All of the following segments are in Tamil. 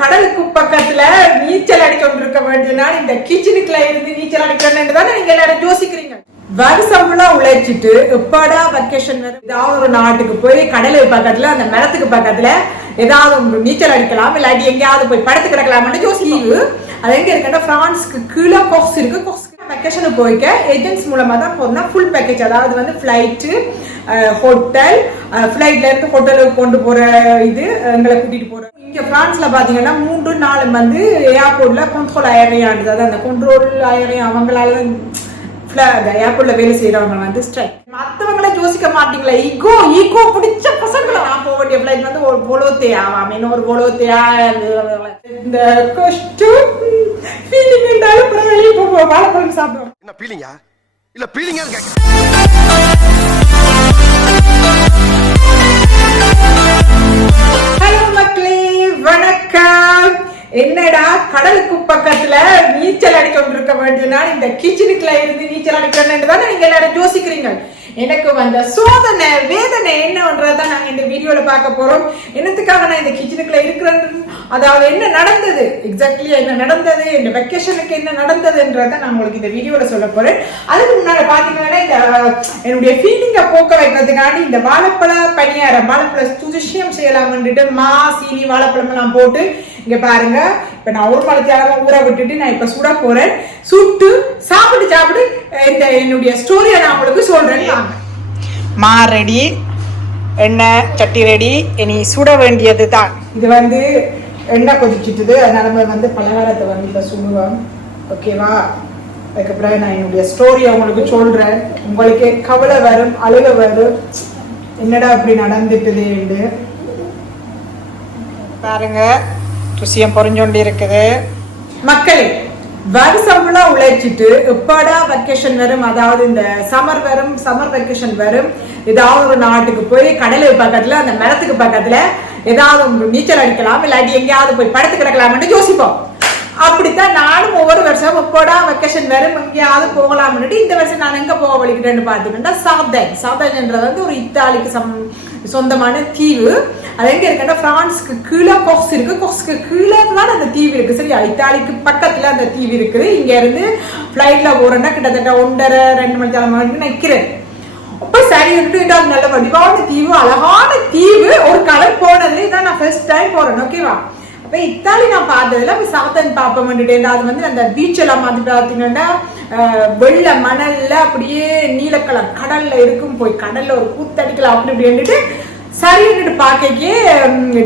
கடலுக்கு பக்கத்துல நீச்சல் அடிக்க வேண்டியதுனால இந்த கிச்சனுக்குள்ள இருந்து நீச்சல் அடிக்கணும்னு தானே நீங்க எல்லாரும் யோசிக்கிறீங்க. வருஷம் ஃபுல்லா உழைச்சிட்டு எப்படா வெக்கேஷன் வரும், ஏதாவது ஒரு நாட்டுக்கு போய் கடலுக்கு பக்கத்துல அந்த மரத்துக்கு பக்கத்துல ஏதாவது நீச்சல் அடிக்கலாம், இல்லாட்டி எங்கேயாவது போய் படுத்து கிடக்கலாம்னு யோசிக்கு. அது எங்க இருக்குன்னா பிரான்ஸ்க்கு கீழே கொக்ஸ் இருக்கு. கொக்ஸ் வெக்கேஷனுக்கு போய்க்க ஏஜென்ட்ஸ் மூலமா தான் போனா ஃபுல் பேக்கேஜ், அதாவது வந்து ஃபிளைட்டு, ஹோட்டல், ஃபிளைட்ல இருந்து ஹோட்டலுக்கு கொண்டு போற இது எங்களை கூட்டிட்டு போறோம். இங்க பிரான்ஸ்ல பாத்தீங்கன்னா 3-4 வந்து ஏர்போர்ட்ல கண்ட்ரோல் ஆயிரம், அதாவது அந்த கண்ட்ரோல் ஆயிரம் அவங்களால ஏர்போர்ட்ல வேலை செய்யறவங்க வந்து ஸ்ட்ரைக். மத்தவங்கள யோசிக்க மாட்டீங்களா? ஈகோ பிடிச்ச பசங்களா நான் போக வேண்டிய ஃபிளைட் வந்து ஒரு போலோத்தையா இன்னொரு போலோத்தையா இந்த கஷ்டம் ஃபீலிங் இருந்தாலும் வெளியே போவோம், வாழைப்பழம் சாப்பிடுவோம். என்ன பீலிங்கா இல்ல பீலிங்கா கேட்க. ஹலோ மக்களே, வணக்கம். என்னடா கடலுக்கு பக்கத்துல நீச்சல் அடிக்க வேண்டியதுனால இந்த கிச்சனுக்குள்ள இருந்து நீச்சல் அடிக்கணும்னு தானே நீங்க எல்லாரும் யோசிக்கிறீங்க. எனக்கு வந்த சோதனை வேதனை என்னன்றதான் நாங்க இந்த வீடியோல பார்க்க போறோம். என்னத்துக்காக நான் இந்த கிச்சனுக்குள்ள இருக்கிறேன், அதாவது என்ன நடந்தது, எக்ஸாக்ட்லி என்ன நடந்தது, இந்த வெக்கேஷனுக்கு என்ன நடந்ததுன்றத நான் உங்களுக்கு இந்த வீடியோல சொல்ல போறேன். அதுக்கு முன்னாடி பாத்தீங்கன்னா இந்த என்னுடைய ஃபீலிங்கை போக்க வைக்கிறதுக்காண்டி இந்த வாழைப்பழ பணியாரம், வாழைப்பழ சுதிஷியம் செய்யலாம்னுட்டு சீனி வாழைப்பழம் எல்லாம் போட்டு இங்க பாருங்க. இப்ப நான் ஒரு பழத்தையாளர் ஊற விட்டுட்டு நான் இப்ப சுட போறேன். சுட்டு சாப்பிட்டு இந்த என்னுடைய ஸ்டோரியை நான் உங்களுக்கு சொல்றேன். மா ரெடி, எண்ணெய் சட்டி ரெடி, இனி சுட வேண்டியது தான். இது வந்து எண்ணெய் கொதிச்சுட்டுது, அதனால நம்ம வந்து பலகாரத்தை வந்து இப்ப சுடுவோம். ஓகேவா? அதுக்கப்புறம் நான் என்னுடைய ஸ்டோரியை உங்களுக்கு சொல்றேன். உங்களுக்கு கவலை வரும், அழுக வரும், என்னடா அப்படி நடந்துட்டுது பாருங்க. ருசியம் பொறிஞ்சோண்டி இருக்குது. மக்களே, வருஷம் ஃபுல்லா உழைச்சிட்டு எப்படா வெக்கேஷன் வரும், அதாவது இந்த சம்மர் வரும், சம்மர் வெக்கேஷன் வரும், ஏதாவது ஒரு நாட்டுக்கு போய் கடலுக்கு பக்கத்துல அந்த மரத்துக்கு பக்கத்துல ஏதாவது நீச்சல் அடிக்கலாம், இல்லாட்டி எங்கேயாவது போய் படுத்து கிடக்கலாம்னு யோசிப்போம். அப்படித்தான் நானும் ஒவ்வொரு வருஷம் எப்படா வெக்கேஷன் வரும் எங்கேயாவது போகலாம்னுட்டு இந்த வருஷம் நான் எங்க போக வலிக்கிட்டேன்னு பாத்தீங்கன்னா சார்டைன்ன்றது வந்து ஒரு இத்தாலிக்கு சொந்தமான தீவு. அது எங்க இருக்குன்னா பிரான்ஸ்க்கு கீழே கொக்ஸ் இருக்கு. கொக்ஸ்க்கு கீழே தான் அந்த தீவு இருக்கு. சரியா? இத்தாலிக்கு பக்கத்துல அந்த தீவு இருக்குது. இங்க இருந்து பிளைட்ல போறேன்னா கிட்டத்தட்ட 1.5-2 மணி நேரம் நிக்கிறேன். அப்ப சரி நல்ல வடிவான தீவு, அழகான தீவு. ஒரு கடல் போனதுல இதான் நான் ஃபர்ஸ்ட் டைம் போறேன். ஓகேவா? அப்ப இத்தாலி நான் பார்த்ததுல இப்ப சவுத்தன் பாப்ப வேண்டிட்டு அது வந்து அந்த பீச் எல்லாம் வந்து பாத்தீங்கன்னா வெள்ள மணல்ல அப்படியே நீலக்கலர் கடல்ல இருக்கும். போய் கடல்ல ஒரு கூத்தடிக்கலாம் அப்படி இப்படின்னுட்டு சரின்னுட்டு பாக்கே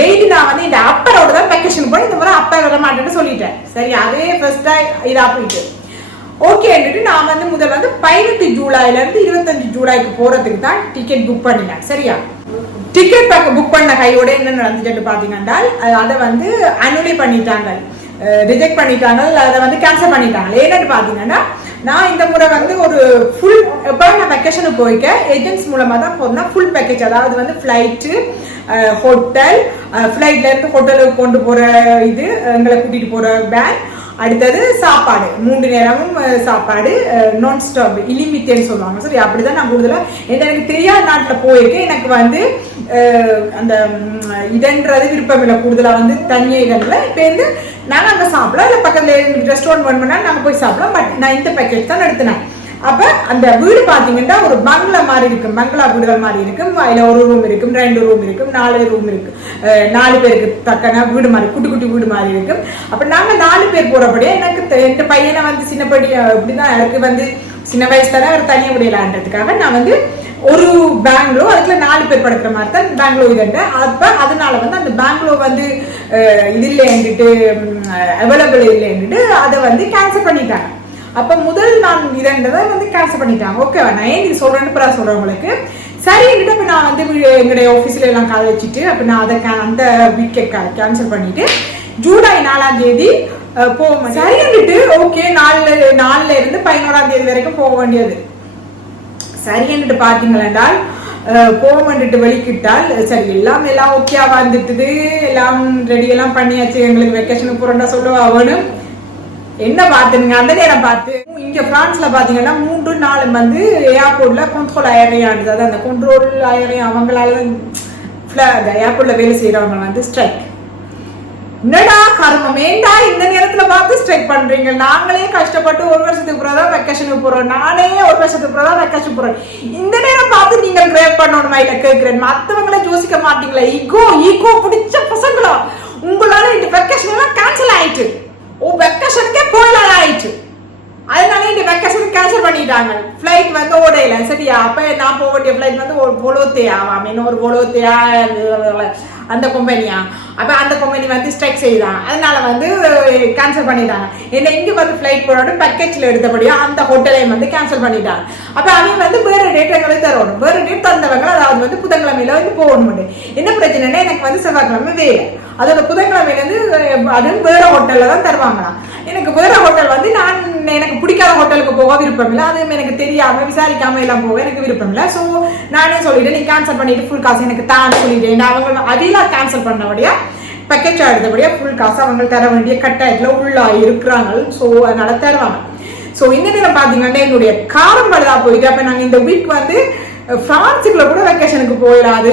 டெய்லி நான் வந்து இந்த அப்பரோட தான் வெக்கேஷன் போய் இந்த மாதிரி அப்பா வர மாட்டேன்னு சொல்லிட்டேன். சரி, அதே ஃபர்ஸ்டா இதா போயிட்டு ஓகேன்னுட்டு நான் வந்து முதல் வந்து 18 ஜூலைல இருந்து 25 ஜூலைக்கு போறதுக்கு தான் டிக்கெட் புக் பண்ணினேன். சரியா? டிக்கெட் புக் பண்ண கையோட என்ன நடந்துட்டு பாத்தீங்கன்னா அதை வந்து அனுலி பண்ணிட்டாங்க, ரிஜெக்ட் பண்ணிட்டாங்க, அதை வந்து கேன்சல் பண்ணிட்டாங்க. என்னன்னு பாத்தீங்கன்னா நான் இந்த முறை வந்து ஒரு ஃபுல் இப்போ நான் வெக்கேஷனுக்கு போய்க்க ஏஜென்ட்ஸ் மூலமா தான் போனா ஃபுல் பேக்கேஜ், அதாவது வந்து ஃபிளைட்டு, ஹோட்டல், ஃபிளைட்ல இருந்து ஹோட்டலுக்கு கொண்டு போற இது எங்களை கூட்டிட்டு போற பேன், அடுத்தது சாப்பாடு 3 நேரமும் சாப்பாடு நான் ஸ்டாப் இலிமிட்டேன்னு சொல்லுவாங்க. சரி, அப்படிதான் நான் கூடுதலா எனக்கு தெரியாத நாட்டில் போயிருக்கேன். எனக்கு வந்து அந்த இதன்றது விருப்பம் இல்லை. கூடுதலா வந்து தனியாக இதன்ல இப்போ வந்து நாங்கள் அங்கே சாப்பிடலாம், இல்லை பக்கத்துல ரெஸ்டாரண்ட் வேணும்னா நாங்கள் போய் சாப்பிடலாம். பட் நான் இந்த பேக்கேஜ் தான் எடுத்தினேன். அப்ப அந்த வீடு பாத்தீங்கன்னா ஒரு பங்களா மாதிரி இருக்கும், பங்களா வீடுகள் மாதிரி இருக்கும். அதுல ஒரு ரூம் இருக்கும், 2 ரூம் இருக்கும், 4 ரூம் இருக்கு, 4 பேருக்கு தக்கன வீடு மாதிரி, குட்டி குட்டி வீடு மாதிரி இருக்கும். அப்ப நாங்க 4 பேர் போறபடியே எனக்கு என் பையனை வந்து சின்னப்படி அப்படிதான் எனக்கு வந்து சின்ன வயசு தானே ஒரு தனியாக விடையிலான்றதுக்காக நான் வந்து ஒரு பெங்களூர் அதுக்குள்ள 4 பேர் படுக்கிற மாதிரி தான் பெங்களூர் இதுண்டேன். அப்ப அதனால வந்து அந்த பெங்களூர் வந்து இது இல்லைன்னுட்டு அவைலபிள் இல்லைன்னுட்டு அதை வந்து கேன்சல் பண்ணிட்டாங்க. அப்ப முதல் நான் இதன்றதை வந்து கேன்சல் பண்ணிட்டாங்க. ஓகேவா? நான் ஏன் இது சொல்றேன்னு பிறகு சொல்றேன் உங்களுக்கு. சரி, இப்ப நான் வந்து எங்களுடைய ஆபீஸ்ல எல்லாம் கால் வச்சுட்டு அப்ப நான் அதை அந்த வீக்கை கேன்சல் பண்ணிட்டு ஜூலை 4ஆம் தேதி போக சரின்னுட்டு ஓகே 4ல இருந்து 11ஆம் தேதி வரைக்கும் போக வேண்டியது. சரின்னுட்டு பாத்தீங்களா போக வேண்டிட்டு வெளிக்கிட்டால் சரி எல்லாம் ஓகே வந்துட்டுது, எல்லாம் ரெடி எல்லாம் பண்ணியாச்சு, எங்களுக்கு வெக்கேஷனுக்கு போறேன்டா சொல்லுவா அவனும் என்ன பாத்துங்க. அந்த நேரம் பார்த்து இங்க பிரான்ஸ்ல பாத்தீங்கன்னா 3-4 வந்து ஏர்போர்ட்ல கண்ட்ரோல் ஆயிரம், அதாவது அந்த கண்ட்ரோல் ஆயிரம் அவங்களால ஏர்போர்ட்ல வேலை செய்யறவங்க வந்து ஸ்ட்ரைக். என்னடா வாங்க. ஏன்டா இந்த நேரத்துல பார்த்து ஸ்ட்ரைக் பண்றீங்க? நாங்களே கஷ்டப்பட்டு ஒரு வருஷத்துக்கு பிறகு தான் வெக்கேஷனுக்கு போறோம். நானே ஒரு வருஷத்துக்கு பிறகு தான் வெக்கேஷன் போறேன். இந்த நேரம் பார்த்து நீங்கள் கிரேப் பண்ணணுமா? இல்ல கேட்கிறேன். மத்தவங்களை யோசிக்க மாட்டீங்களா? ஈகோ பிடிச்ச பசங்களா உங்களால இந்த வெக்கேஷன் எல்லாம் கேன்சல் ஆயிட்டு. வெக்கேஷனுக்கே போயிடலாம் ஆயிட்டு. அதனால இந்த வெக்கேஷன் கேன்சல் பண்ணிட்டாங்க. ஃபிளைட் வந்து ஓடையில சரியா. அப்ப நான் போக வேண்டிய ஃபிளைட் வந்து ஒரு பொலோத்தையாவாம். இன்னொரு பொலோத்தையா அந்த கம்பெனியா. அப்ப அந்த கம்பெனி வந்து ஸ்ட்ரைக் செய்தான். அதனால வந்து கேன்சல் பண்ணிட்டாங்க. என்ன இங்க வந்து ஃபிளைட் போனோட பேக்கேஜ்ல எடுத்தபடியா அந்த ஹோட்டலையும் வந்து கேன்சல் பண்ணிட்டாங்க. அப்ப அவங்க வந்து வேற டேட் எங்களுக்கு தரணும். வேற டேட் தந்தவங்க அதாவது வந்து புதன்கிழமையில வந்து போகணும். என்ன பிரச்சனைன்னா எனக்கு வந்து செவ்வாய்க்கிழமை வேலை. அதோட புதன்கிழமையில இருந்து அது வேற ஹோட்டல்ல தான் தருவாங்களாம். எனக்கு வேற ஹோட்டல் வந்து எனக்கு பிடிக்காத ஹோட்டலுக்கு போக விருப்பம் இல்லை. அதுவும் எனக்கு தெரியாம விசாரிக்காம எல்லாம் போக எனக்கு விருப்பம் இல்லை. ஸோ நானே சொல்லிட்டு நீ கேன்சல் பண்ணிட்டு ஃபுல் காசு எனக்கு தான் சொல்லிட்டேன். அவங்க அதையெல்லாம் கேன்சல் பண்ணபடியா பேக்கேஜ் எடுத்தபடியா ஃபுல் காசு அவங்க தர வேண்டிய கட்டாயத்துல உள்ளா இருக்கிறாங்க. ஸோ அதனால தருவாங்க. ஸோ இந்த நேரம் பாத்தீங்கன்னா என்னுடைய காரம் பழுதா போயிட்டு அப்ப நாங்க இந்த வீக் வந்து பிரான்ஸுக்குள்ள கூட வெக்கேஷனுக்கு போயிடாது,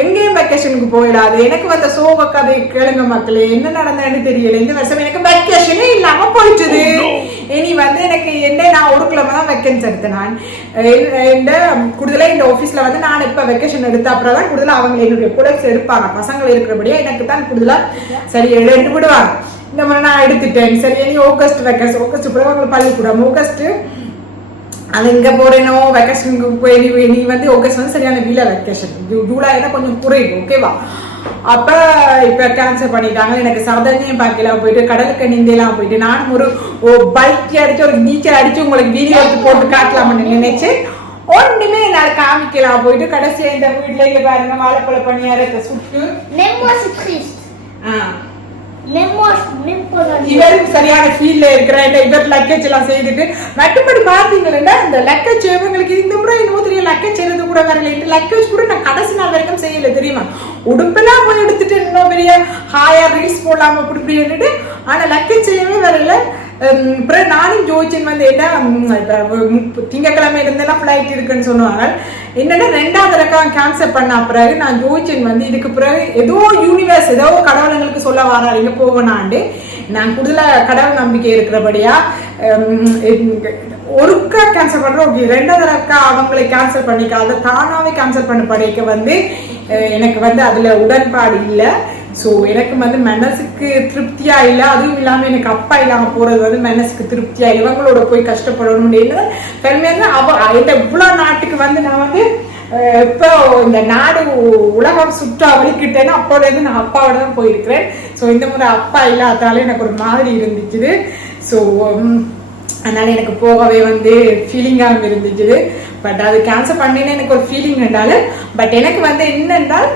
எங்கேயும் வெக்கேஷனுக்கு போயிடாது. எனக்கு வந்த சோக கதை கேளுங்க மக்களே, என்ன நடந்ததுன்னு தெரியல. இந்த வருஷம் எனக்கு வெக்கேஷனே இல்லாம போயிட்டுது. இனி வந்து எனக்கு என்ன நான் ஒரு கிழமை தான் வெக்கேஷன் எடுத்தேன். நான் இந்த கூடுதலாக இந்த ஆஃபீஸ்ல வந்து நான் இப்போ வெக்கேஷன் எடுத்த அப்புறம் தான் கூடுதலாக அவங்க என்னுடைய ப்ரொடக்ட்ஸ் எடுப்பாங்க. பசங்கள் இருக்கிறபடியா எனக்கு தான் கூடுதலாக சரி எடுத்து விடுவாங்க. இந்த மாதிரி நான் எடுத்துட்டேன். சரி இனி ஆகஸ்ட் வெக்கேஷன், ஆகஸ்ட் பிறகு அவங்களுக்கு பள்ளிக்கூடம். ஆகஸ்ட் அது இங்கே போறேனோ வெக்கேஷனுக்கு போய் நீ வந்து ஆகஸ்ட் வந்து சரியான வீல வெக்கேஷன். ஜூலை தான் கொஞ்சம் குறைவு. ஓகேவா? அப்ப இப்ப கேன்சல் பண்ணிட்டாங்க. எனக்கு சாதாரணையும் பார்க்கலாம் போயிட்டு கடலுக்கு நீந்தெல்லாம் போயிட்டு நானும் ஒரு பல்கி அடிச்சு ஒரு நீச்சல் அடிச்சு உங்களுக்கு வீடியோ எடுத்து போட்டு காட்டலாம்னு நினைச்சேன். ஒண்ணுமே என்னால காமிக்கலாம் போயிட்டு கடைசியா இந்த வீட்டுல இங்க பாருங்க வாழைப்பழ பணியாரத்தை சுட்டு இவரும் சரியான ஃபீல்ல இருக்கிற இவர் லக்கேஜ் எல்லாம் செய்துட்டு மற்றபடி பாத்தீங்கன்னா இந்த லக்கேஜ் இவங்களுக்கு இந்த முறை இன்னும் தெரியும் லக்கேஜ் செய்யறது கூட வரல. இந்த லக்கேஜ் கூட நான் கடைசி நாள் வரைக்கும் செய்யல தெரியுமா. உடுப்பெல்லாம் போய் எடுத்துட்டு இன்னும் பெரிய ஹாயா ரீல்ஸ் போடலாம அப்படி இப்படின்னுட்டு ஆனா லக்கேஜ் செய்யவே வரல. அப்புறம் நானும் ஜோதிச்சன் வந்து என்ன திங்கக்கிழமை இருந்தெல்லாம் ஃபிளைட் இருக்குன்னு சொன்னாங்க. என்னன்னா 2வது ரகம் கேன்சல் பண்ண பிறகு நான் ஜோதிச்சன் வந்து இதுக்கு பிறகு ஏதோ யூனிவர்ஸ் ஏதோ கடவுளுங்களுக்கு சொல்ல வராங்க போகணாண்டு. நான் கூடுதலா கடவுள் நம்பிக்கை இருக்கிறபடியா ஒருக்கா கேன்சல் பண்றோம். ஓகே 2வது ரக்கா அவங்களை கேன்சல் பண்ணிக்காத தானாவே கேன்சல் பண்ண படிக்க வந்து எனக்கு வந்து அதுல உடன்பாடு இல்லை. ஸோ எனக்கு வந்து மனசுக்கு திருப்தியா இல்லை. அதுவும் இல்லாம எனக்கு அப்பா இல்லாம போறது வந்து மனசுக்கு திருப்தியா இல்லை. இவங்களோட போய் கஷ்டப்படணும் பெருமையாக இவ்வளவு நாட்டுக்கு வந்து நான் வந்து இப்போ இந்த நாடு உலகம் சுற்றா வலிக்கிட்டேன்னா அப்போல இருந்து நான் அப்பாவோட தான் போயிருக்கிறேன். ஸோ இந்த முறை அப்பா இல்லாதால எனக்கு ஒரு மாதிரி இருந்துச்சு. ஸோ அதனால எனக்கு போகவே வந்து ஃபீலிங்காக இருந்துச்சு. பட் அது கேன்சல் பண்ணினே எனக்கு ஒரு ஃபீலிங் இருந்தாலும் பட் எனக்கு வந்து என்னென்றால்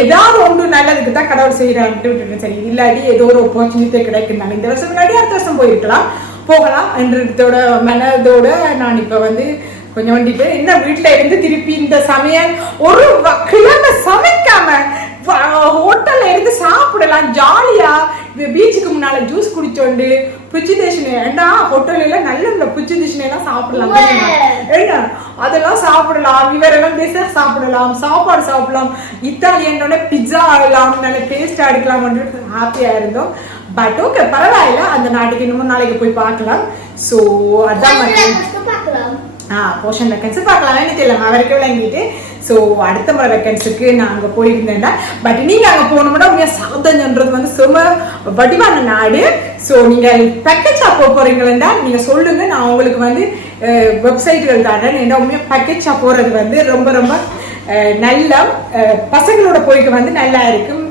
ஏதாவது ஒன்று நல்லதுக்கு தான் கடவுள் செய்யறான்ட்டு சரி இல்லாட்டி ஏதோ ஒரு ஆப்பர்ச்சுனிட்டி கிடைக்குனால இந்த வருஷம் முன்னாடி அடுத்த வருஷம் போகலாம் என்றதோட மனதோட நான் இப்ப வந்து கொஞ்சம் வண்டிட்டு என்ன வீட்டுல இருந்து திருப்பி இந்த சமையல் ஒரு கிழமை சமைக்காம ஹோட்டல்ல இருந்து சாப்பிடலாம் ஜாலியா பீச்சுக்கு முன்னால ஜூஸ் குடிச்சோண்டு புச்சி தேஷனை ஏன்னா ஹோட்டல்ல நல்ல புச்சி தேஷனை எல்லாம் சாப்பிடலாம் ஏன்னா அதெல்லாம் சாப்பிடலாம். இவரெல்லாம் டெசர்ட் சாப்பிடலாம், சாப்பாடு சாப்பிடலாம், இத்தாலியனோட பிட்சா ஆடலாம், நல்ல டேஸ்ட் அடிக்கலாம் ஹாப்பியா இருந்தோம். பட் ஓகே பரவாயில்ல அந்த நாட்டுக்கு இன்னும் நாளைக்கு போய் பார்க்கலாம். ஸோ அதான் போர்ஷன் வெக்கன்ஸ் பார்க்கலாம் தெரியல வரைக்கும் விளங்கிட்டு. ஸோ அடுத்த முறை வெக்கன்ஸுக்கு நான் அங்கே போயிருந்தேன்டா. பட் நீங்க அங்கே போகணும்னா உண்மையாக சாதன்றது வந்து செம வடிவான நாடு. ஸோ நீங்க பேக்கேஜா போறீங்களா நீங்க சொல்லுங்க, நான் உங்களுக்கு வந்து வெப்சைட்டுகள் தரேன். ஏன்னா உண்மையாக பேக்கேஜா போறது வந்து ரொம்ப ரொம்ப நல்ல பசங்களோட போய்க்கு வந்து நல்லா இருக்கும்.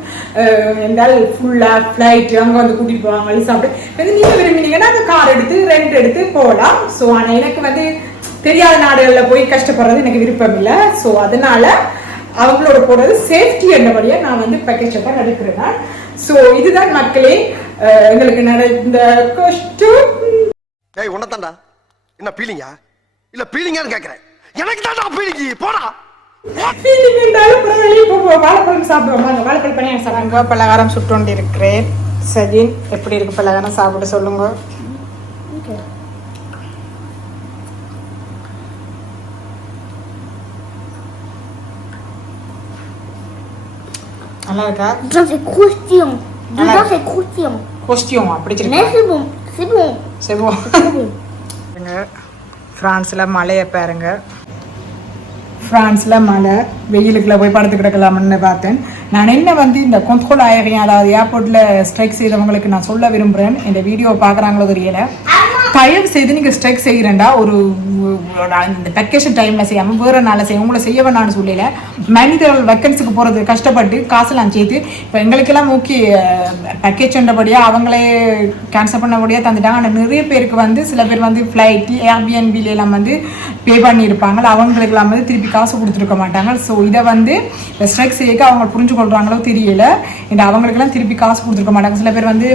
என்றால் ஃபுல்லா ஃபிளைட் அங்கே வந்து கூட்டிட்டு போவாங்க சாப்பிட்டு நீங்க விரும்பினீங்கன்னா அந்த கார் எடுத்து ரெண்ட் எடுத்து போகலாம். ஸோ ஆனால் எனக்கு வந்து தெரியாத நாடுகள்ல போய் கஷ்டப்படுறது எனக்கு விருப்பம் இல்லை. ஸோ அதனால அவங்களோட போறது சேஃப்டி என்றபடியா நான் வந்து பேக்கேஜை தான் எடுக்கிறேன். ஸோ இதுதான் மக்களே எங்களுக்கு நடந்த கஷ்டம். ஏய் உன்னதாண்டா என்ன பீலிங்கா இல்ல பீலிங்கான்னு கேக்குறேன். எனக்கு தான்டா பீலிங்கி போடா. ஃபீலிங் இருந்தாலும் வெளியே வாழைப்பழம் சாப்பிடுவோம். வாழைப்பழம் பண்ணி சாப்பிடுங்க. பலகாரம் சுட்டு இருக்கிறேன். சஜின் எப்படி இருக்கு பலகாரம் சாப்பிட சொல்லுங்க. நல்லா இருக்கா? Ça fait croustillant. Dedans, c'est croustillant. கோஸ்டியூமா Mais பிடிச்சிருக்கு c'est bon. C'est bon. செய்வோம் C'est bon. ஃப்ரான்ஸில் மழையை பாருங்க. ஃப்ரான்ஸில் மழை, வெயிலுக்குள்ள போய் படுத்து கிடக்கலாம்னு பார்த்தேன். நான் என்ன வந்து இந்த கண்ட்ரோல் ஆயிரேன், அதாவது ஏர்போர்ட்டில் ஸ்ட்ரைக் செய்தவங்களுக்கு நான் சொல்ல விரும்புகிறேன். இந்த வீடியோ பார்க்குறாங்களோ தெரியல, தயவு செய்து நீங்கள் ஸ்ட்ரைக் செய்கிறேன்டா இந்த வெக்கேஷன் டைமில் செய்யாமல் வேறு நாளில் செய்ய உங்களை செய்ய வேண்டாம்னு சொல்லல. மனிதர்கள் வெக்கன்ஸுக்கு போகிறது கஷ்டப்பட்டு காசுலாம் சேர்த்து இப்போ எங்களுக்கெல்லாம் ஓகே பேக்கேஜ்ன்றபடியாக அவங்களே கேன்சல் பண்ணபடியாக தந்துட்டாங்க. ஆனால் நிறைய பேருக்கு வந்து சில பேர் வந்து ஃப்ளைட்டு ஏர்பிஎன்பிலாம் வந்து பே பண்ணியிருப்பாங்க, அவங்களுக்கெல்லாம் வந்து திருப்பி காசு கொடுத்துருக்க மாட்டாங்க. ஸோ இதை வந்து ஸ்ட்ரைக் செய்ய அவங்க புரிஞ்சு கொள்கிறாங்களோ தெரியல. இந்த அவங்களுக்கெல்லாம் திருப்பி காசு கொடுத்துருக்க மாட்டாங்க. சில பேர் வந்து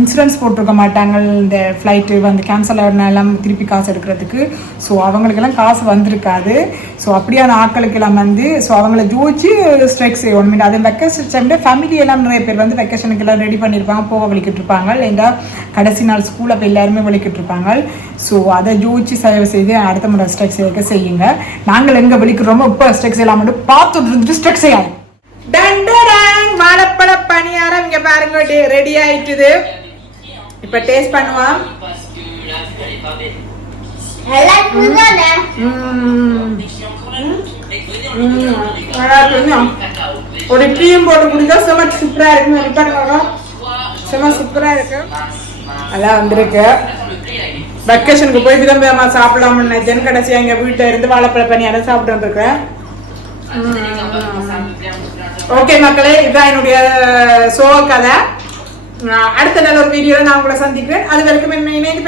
இன்சூரன்ஸ் போட்டிருக்க மாட்டாங்க இந்த ஃப்ளைட்டு வந்து கேன்சல் ஆகினாலாம் திருப்பி காசு எடுக்கிறதுக்கு. ஸோ அவங்களுக்கெல்லாம் காசு வந்திருக்காது. ஸோ அப்படியான ஆட்களுக்கெல்லாம் வந்து ஸோ அவங்கள ஜோதிச்சு ஸ்ட்ரைக் செய்யணும். மீன் அது வெக்கேஷன் டைமில் ஃபேமிலி எல்லாம் நிறைய பேர் வந்து வெக்கேஷனுக்கு எல்லாம் ரெடி பண்ணியிருப்பாங்க, போக வலிக்கிட்டு இருப்பாங்க, இல்லைன்னா கடைசி நாள் ஸ்கூல் அப்போ எல்லாருமே வலிக்கிட்டு இருப்பாங்க. ஸோ அதை ஜோதிச்சு சேவை செய்து அடுத்த முறை ஸ்ட்ரைக் செய்யுங்க. நாங்கள் எங்கே வலிக்கிறோமோ இப்போ ஸ்ட்ரைக் செய்யலாம் மட்டும் பார்த்துட்டு இருந்துட்டு ஸ்ட்ரைக் செய்யாது. வாழைப்பழ பணியாரம் இங்கே பாருங்க ரெடி ஆயிட்டுது. இப்ப டேஸ்ட் பண்ணுவான். ஒரு டீயும் போட்டு குடிச்சா செம சூப்பரா இருக்கு. செம சூப்பரா இருக்கு. அதான் வந்திருக்கு. வெக்கேஷனுக்கு போய் விதம்பரமா சாப்பிடலாம்னு நினைச்சேன். கடைசியா எங்க வீட்டுல இருந்து வாழைப்பழ பணியாரம் சாப்பிட்டு வந்திருக்கேன். ஓகே மக்களே, இதுதான் என்னுடைய சோக கதை. அடுத்த நல்ல ஒரு வீடியோல நான் உங்களை சந்திக்கிறேன். அது வரைக்கும் என்ன இணைந்து